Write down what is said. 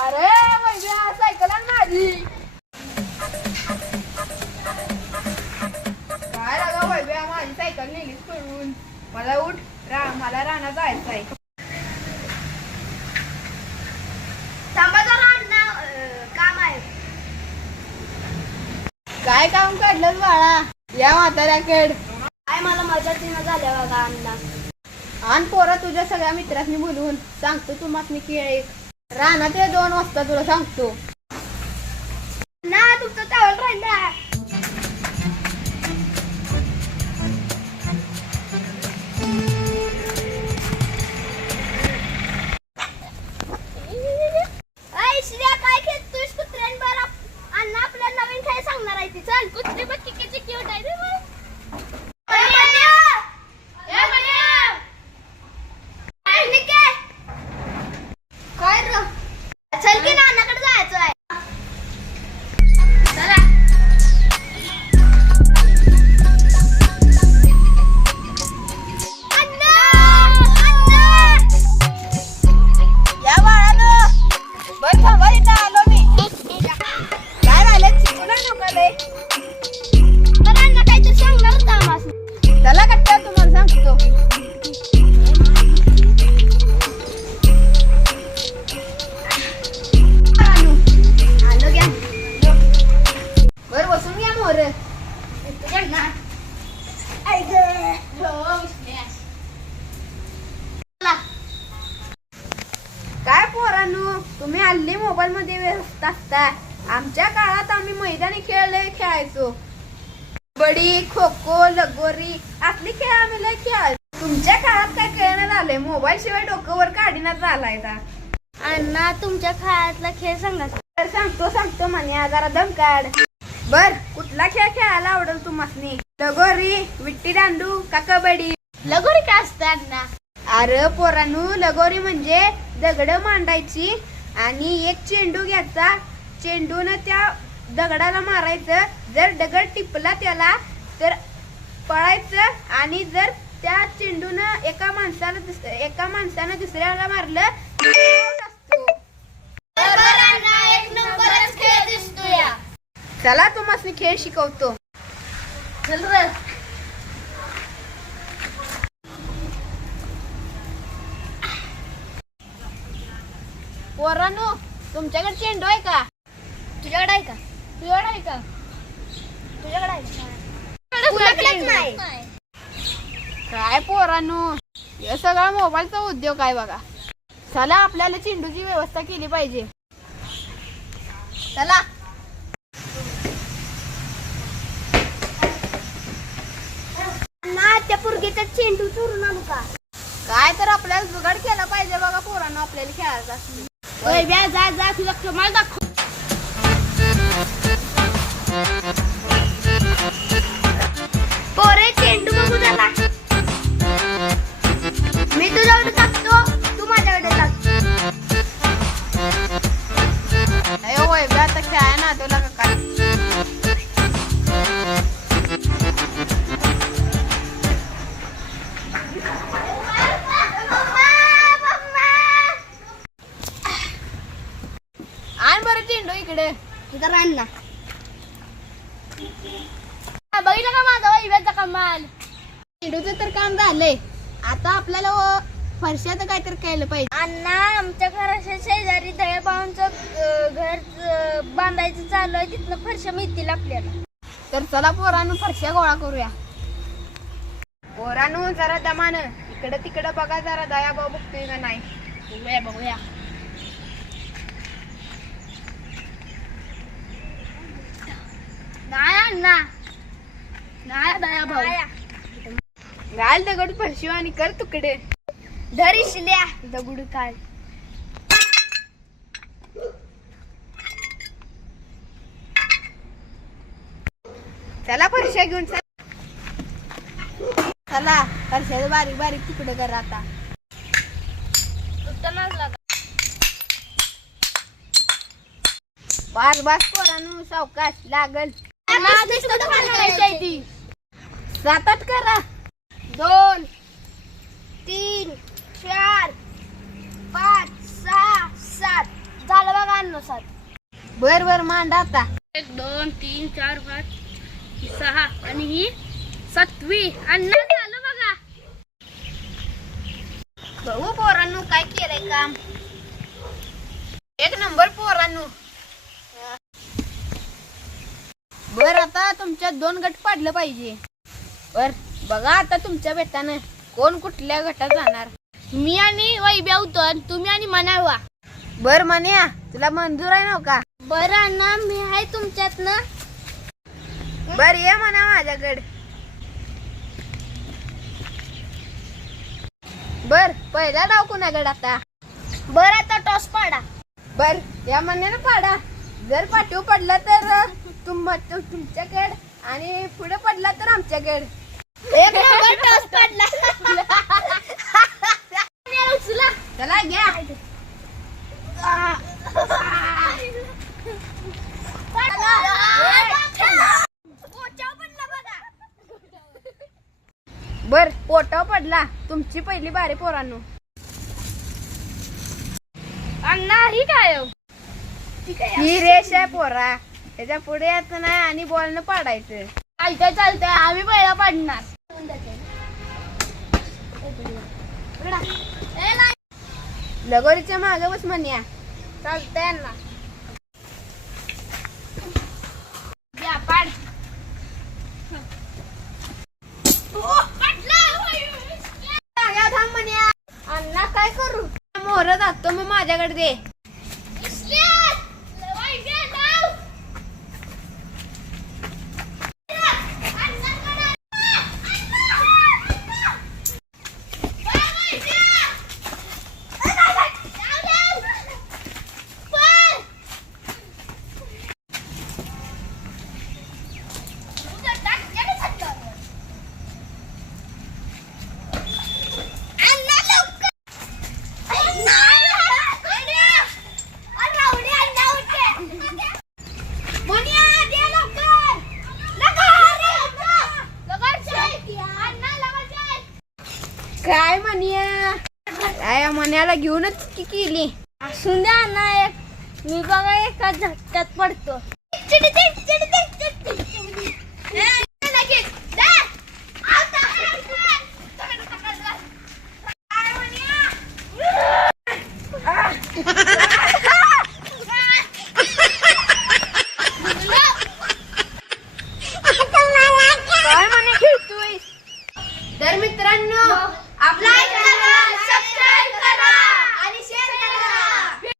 अरे वैभ्या सायकल आण माझी. काय लागा वैभ्या माझी सायकल नेलीच पळून. मला उठ मला रानात जायचंय. थांबा जरा अण्णा, काम आहे. काय काम काढलं बाळा या म्हाताऱ्याकड. काय मला मजा तिनं झाल्या बघा अण्णा. आण पोरा तुझ्या सगळ्या मित्रांनी बोलवून सांगतो तुम्हाला खेळ एक. रानात 2 वाजता तुला सांगतो. ना तुमचं टावल राहिला. श्रेया काय खेळतोयस कुत्र्यांवर? अण्णा आपल्याला नवीन काय सांगणार आहे ती. चल कुत्रे बघ किती क्यूट आहे रे. काय र चल की नानाकडे जायचं आहे. चला. या बाळानं बर थांबा इथं आलो मी. काय झालं चिकूला ढोकाले. तर अण्णा काहीतरी सांगणार होता आम्हाला. चला कट्ट्या तुम्हाला सांगतो. आलो घ्या. बर बसून घ्या मोर. काय पोरांनो तुम्ही हल्ली मोबाईल मध्ये व्यस्त असता. आमच्या काळात आम्ही मैदानी खेळायचो. कबड्डी खो खो लगोरी असली खेळ आम्ही लय खेळायचो. तुमच्या काळात काय खेळण्यात आलंय. मोबाईल शिवाय डोकंवर काढण्यात झालाय का. अण्णा तुमच्या काळातला खेळ सांगा. तर सांगतो म्हणे जरा दम काढ. बर कुठला खेळ खेळायला आवडेल तुम्हाला. लगोरी विट्टी दांडू का कबड्डी. लगोरी काय असतं अण्णा? अरे पोरांनो लगोरी म्हणजे दगड मांडायची आणि एक चेंडू घ्यायचा. चेंडून त्या दगडाला मारायचं. जर दगड टिपला त्याला तर पळायचं आणि जर त्या चेंडून एका माणसानं दुसऱ्याला मारलं out असतो. एक नंबरच खेळ दिसतोय. चला तुम्हाला खेळ शिकवतो. चल रे. पोरांनो तुमच्याकडे चेंडू आहे का. तुझ्याकडे आहे का? तुझ्याकडे आहे का. तुझ्याकडे आहे का? कुणाकडेच नाही. काय पोरांनो हे सगळा मोबाईलचा उद्योग आहे बघा. चला आपल्याला चेंडूची व्यवस्था केली पाहिजे. चला. अण्णा त्या पोरगीचा चेंडू चोरून आणू का? काय तर आपल्याला जुगाड केला पाहिजे बघा पोरांनो आपल्याला खेळायचं असते. वैभ्या जा जा तुझा कमाल दाखव. पोरे चेंडू बघू झाला. मी तुझ्याकडे टाकतो तू माझ्याकडे टाक. वैभ्या आता खेळाय ना तुला का काय. आण बरं चेंडू इकडे. इधर आण ना. बघितलं का माझा वैभ्याचा कमाल. चेंडूचं तर काम झालंय. आता आपल्याला फरशाचं काहीतरी केलं पाहिजे. अण्णा आमच्या घराच्या शेजारी दयाभाऊंचं घर बांधायचं चालू आहे. तिथनं फरशा मिळतील आपल्याला. तर चला पोरांनो फरशा गोळा करूया. पोरांनो जरा दमानं इकडं तिकडं बघा जरा दयाभाऊ बघतोय का नाही. बघूया. नाही अण्णा नाही दयाभाऊ. घाल दगड फरशी आणि कर तुकडे. धरिसल्या दगड काय. चला फरशा घेऊन चला फरशाचे बारीक बारीक तुकडे कर आता. बास बास पोरांनो सावकाश लागल. 7-8 करा. 2 3 4 5 6 7 झालं बघा अण्णा 7. बर बर मांडा आता. 1 2 3 4 5 6 आणि ही 7वी. अण्णा झालं बघा. बघू पोरांनो काय केलंय काम. 1 नंबर पोरांनो. बर आता तुमच्या 2 गट पाडलं पाहिजे. बर बघा आता तुमच्या बेतानं कोण कुठल्या गटात जाणार. मी आणि वैभ्या होतो आणि तुम्ही आणि मनावा. बर म्हण्या तुला मंजूर आहे नव का. बरं अण्णा मी आहे तुमच्यात ना. बर ये म्हणा माझ्याकडे. बर पहिला डाव कुणाकडे आता. बरं आता टॉस पाडा. बर या म्हणण्यानं पाडा. जर पाठीव पडला तर तुमच्याकडे आणि पुढे पडला तर आमच्याकडे. एक नंबर टॉस पाडला. उचला. चला घ्या. बर पोटाव पडला. तुमची पहिली बारी पोरांनो. अण्णा ही काय ही रेष आहे पोरा. त्याच्या पुढे यायचं नाही आणि बॉलनं पाडायचं. चालतंय आम्ही पहिला पाडणार. लगोरीच्या मागे बस म्हणया. चालतंय अण्णा. या पाड. थांब म्हणया. अण्णा काय करू. मोहर जातो मग माझ्याकडे दे. काय म्हणया. काय मण्याला घेऊनच की केली. असून द्या अण्णा. मी बघा एका झटक्यात पडतो.